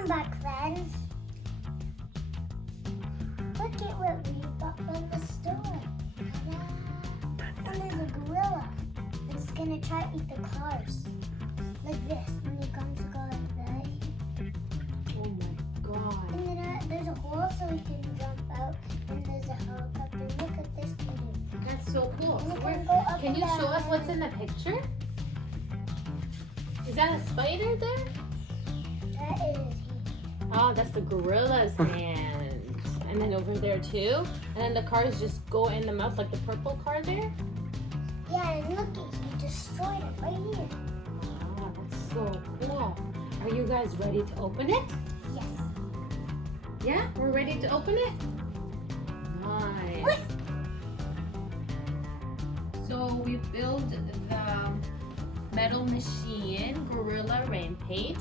Welcome back, friends. Look at what we got from the store. Ta-da! And there's a gorilla. It's gonna try to eat the cars. Like this. When you come to go like that. Oh my god. And then there's a hole so we can jump out. And there's a helicopter. Look at this beauty. That's so cool. And So we where- can go up can and you down. show us what's in the picture? Is that a spider there? That is Oh, that's the gorilla's hand. And then over there too. And then the cars just go in the mouth like the purple car there. Yeah, and look, he destroyed it right here. Oh, that's so cool. Are you guys ready to open it? Yes. Yeah, we're ready to open it? Nice. What? So we've built the Metal Machine Gorilla Rampage.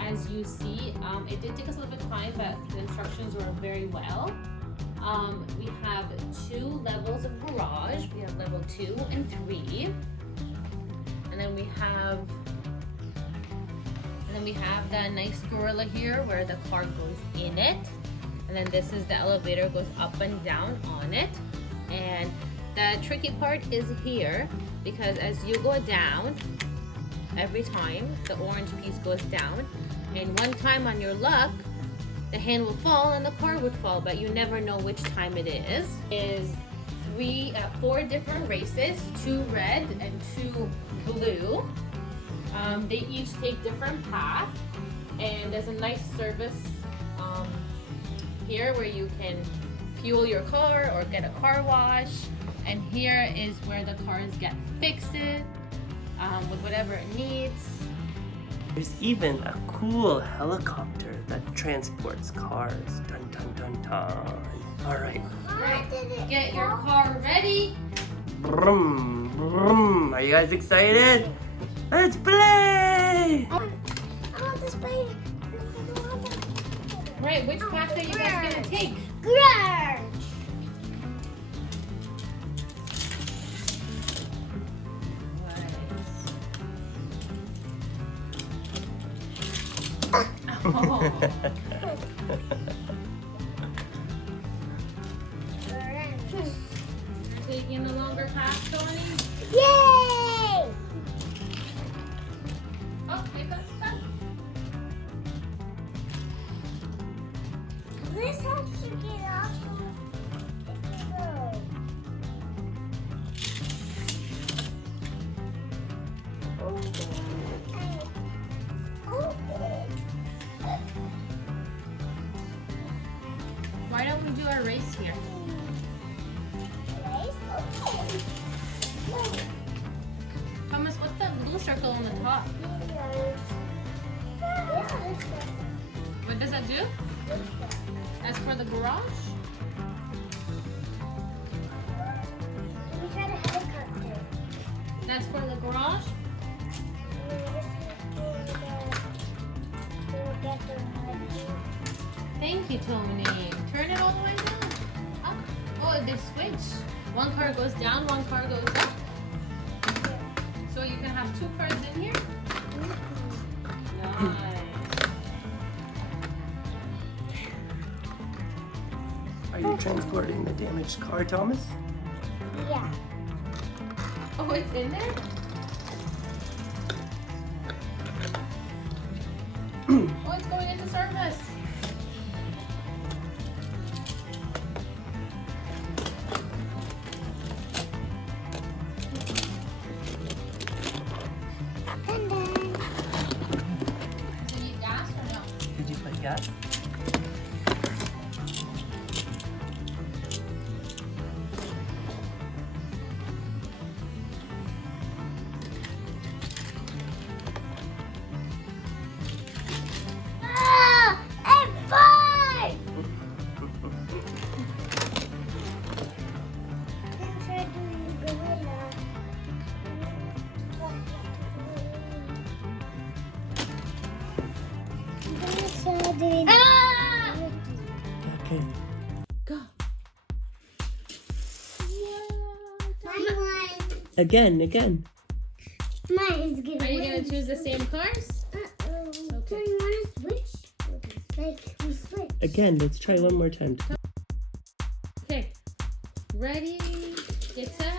As you see, it did take us a little bit of time, but the instructions were very well. We have 2 levels of garage. We have level 2 and 3. And then we have the nice gorilla here where the car goes in it. And then this is the elevator, goes up and down on it. And the tricky part is here because as you go down, every time the orange piece goes down, and one time on your luck, the hand will fall and the car would fall, but you never know which time it is. Is 4 different races, 2 red and 2 blue. They each take different paths, and there's a nice service here where you can fuel your car or get a car wash, and here is where the cars get fixed with whatever it needs. There's even a cool helicopter that transports cars. Dun dun dun dun. All right. Right. Get your car ready. Vroom, vroom. Are you guys excited? Let's play! I want the spider. I want the Right, which path are you guys gonna take? garage. Oh. Taking the longer path, Tony? Yay! Oh, you got stuck. This has to get off. If you go. Why don't we do a race here? Thomas, what's that blue circle on the top? What does that do? That's for the garage? We tried a helicopter. That's for the garage? Thank you, Tony. Turn it all the way down. Up. Oh, they switch. One car goes down, one car goes up. So you can have 2 cars in here? Nice. Are you transporting the damaged car, Thomas? Yeah. Oh, it's in there? Oh, it's going into service. And then Does it need gas or no? Did you put gas? I'm fine. Then try doing gorilla. Then try doing. Okay. Go. Mine won. Again. Mine is gonna Are you win. going to choose the same cars? So you want to switch? again. Let's try one more time. Okay. Ready? Get set.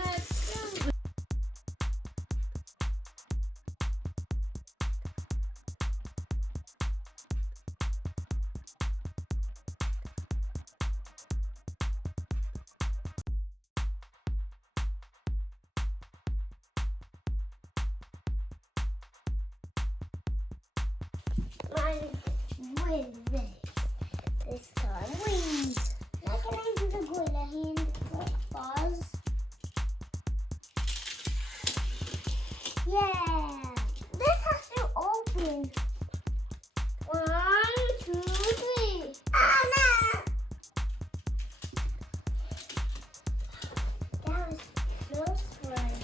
Go. Mine with this time. Wings. Now can I do the gorilla hand pause? Yeah. This has to open. 1, 2, 3. Oh no! That was close one.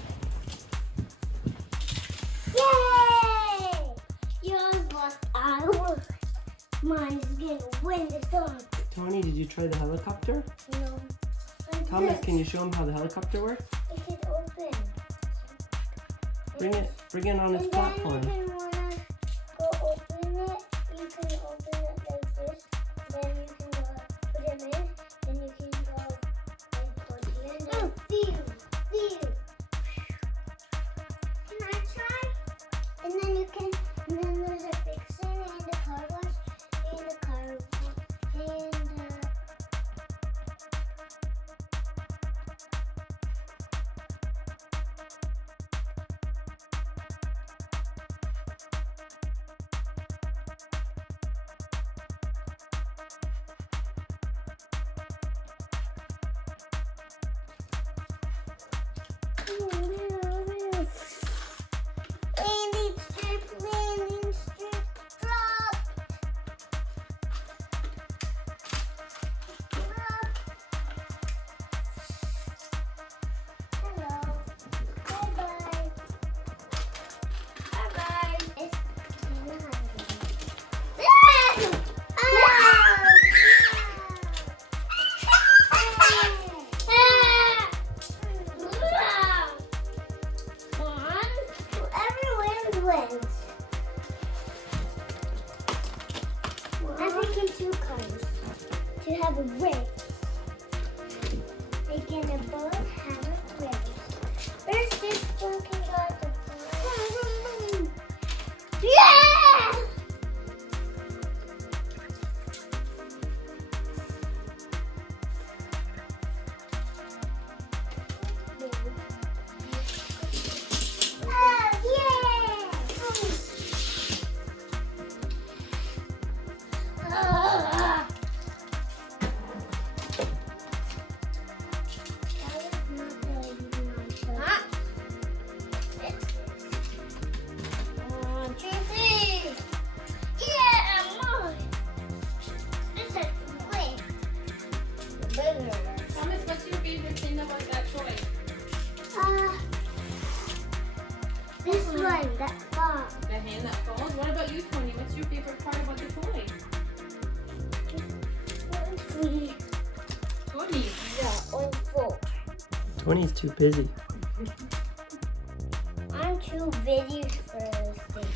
Yay! Yours was ours. Mine's gonna win the song. Tony, did you try the helicopter? No. Thomas, can you show him how the helicopter works? It can open. Bring it on its And platform. then you can wanna go open it. You can open it like this. Then you can go put them in. Then you can go like towards the end. Oh, feel. Can I try? And then you can. And then there's a fixer and a car wash and a car and landing strip, drop. Hello. Bye-bye. Bye-bye. It's wins. I'm picking 2 cars to have a race. They can both have a race. First, this one can go at the front. Yeah! Thomas, what's your favorite thing about that toy? This one, that fall. The hand that falls? What about you, Tony? What's your favorite part about the toy? Three. Tony. Yeah, on 4. Tony's too busy. I'm too busy for this thing.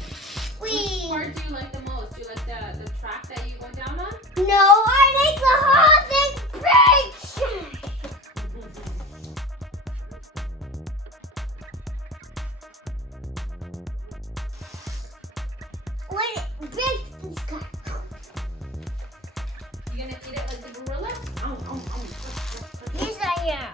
Which part do you like the most? Do you like the track that you go down on? No, I like the whole thing breaks. When it breaks, it's gone. You gonna eat it like the gorilla? Yes, I am.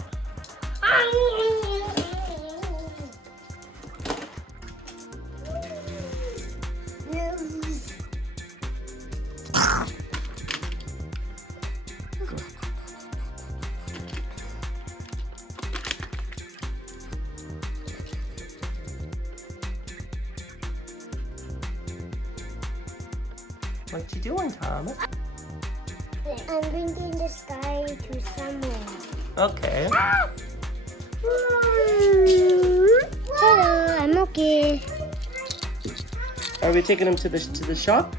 What you doing, Thomas? I'm bringing the sky to somewhere. Okay. Hello, I'm okay. Are we taking him to the shop?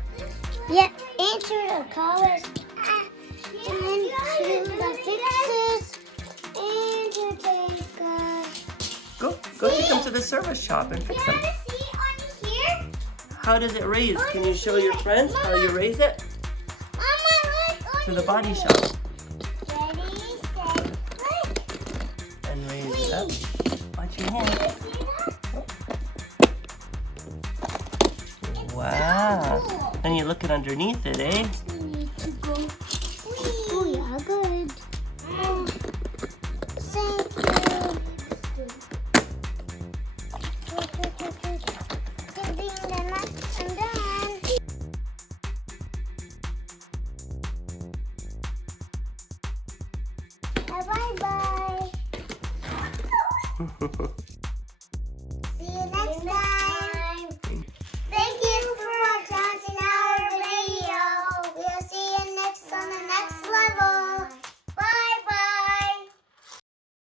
Yeah, into the cars, and then to the fixes, and to take Go take him to the service shop and fix them. You want to see on here? How does it raise? Can you show your friends how you raise it? Mama, look to the body shop. Ready, set, click. And raise it up. Watch your hand. You see that? Wow. Cool. Then you look it underneath it, eh? We need to go. Oh yeah, good. Thank you. Ding, ding, ding, I'm done. Bye bye.